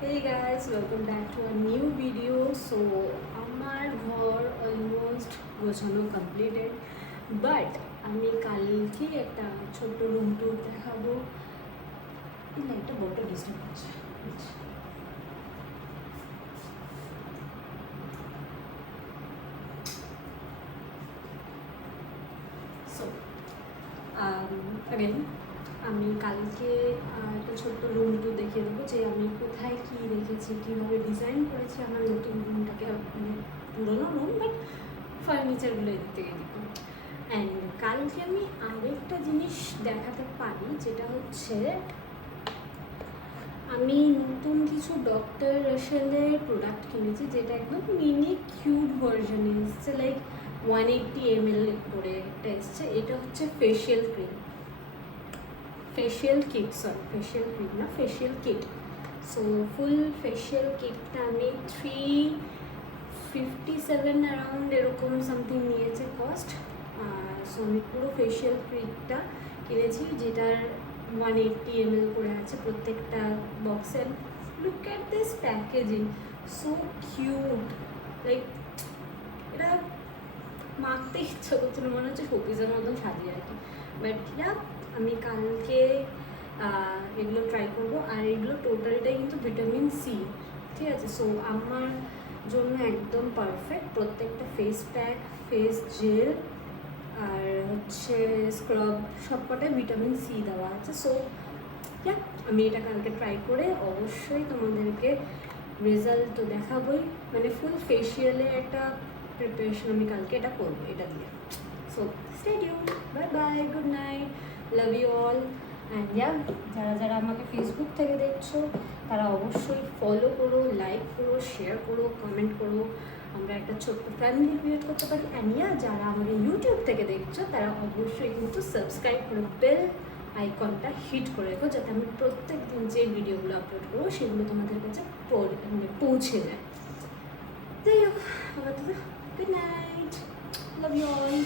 Hey guys, welcome back to a new video. So আমার ঘর almost গোছানো completed, but আমি কালকে একটা ছোট্ট রুম ট্যুর দেখাবো। একটা বড় ডিস্টার্ব হচ্ছে। সো again আমি কালকে একটা ছোট্ট রুম ট্যুর দেখিয়ে দেবো যে আমি কোথায় কী রেখেছি, কীভাবে ডিজাইন করেছি আমার নতুন রুমটাকে। মানে পুরোনো রুম, বাট ফার্নিচারগুলো এদিক থেকে এদিক। অ্যান্ড কালকে আমি আরেকটা জিনিস দেখাতে পারি, যেটা হচ্ছে আমি নতুন কিছু ডক্টর রাসেলের প্রোডাক্ট কিনেছি, যেটা একদম মিনি কিউট ভার্জনে এসছে, লাইক 180 ml করে একটা এসছে। এটা হচ্ছে facial cream, facial kit, sorry facial cream না, facial kit. So full facial কিটটা আমি 357 অ্যারাউন্ড এরকম সামথিং নিয়েছে কস্ট। সো আমি পুরো ফেশিয়াল কিটটা কিনেছি, যেটার 180 ml করে আছে প্রত্যেকটা বক্সে। Look at this packaging, so cute. Like এটা মাখতে ইচ্ছা করছিল, মনে হচ্ছে শোপিসের মতন সাজিয়ে আর কি। বাট আমি কালকে এগুলো ট্রাই করবো। আর এগুলো টোটালটাই কিন্তু ভিটামিন সি, ঠিক আছে? সো আমার জন্য একদম পারফেক্ট। প্রত্যেকটা ফেস প্যাক, ফেস জেল আর হচ্ছে স্ক্রাব সবকটায় ভিটামিন সি দেওয়া আছে। সো আমি এটা কালকে ট্রাই করে অবশ্যই তোমাদেরকে রেজাল্ট তো দেখাবোই। মানে ফুল ফেশিয়ালে একটা প্রিপারেশন আমি কালকে এটা করবো এটা দিয়ে। So stay tune, bye bye, good night, love you all. And যারা যারা আমাকে ফেসবুক থেকে দেখছো তারা অবশ্যই ফলো করো, লাইক করো, শেয়ার করো, কমেন্ট করো। আমরা একটা ছোট্ট ফ্যামিলি ক্রিয়েট করতে পারি। অ্যান্ড যারা আমাকে ইউটিউব থেকে দেখছো তারা অবশ্যই কিন্তু সাবস্ক্রাইব করে বেল আইকনটা হিট করে রেখো, যাতে আমি প্রত্যেক দিন যে ভিডিওগুলো আপলোড করবো সেগুলো তোমাদের কাছে পৌঁছে যায়। যাই হোক, আপাতত good night, love you all.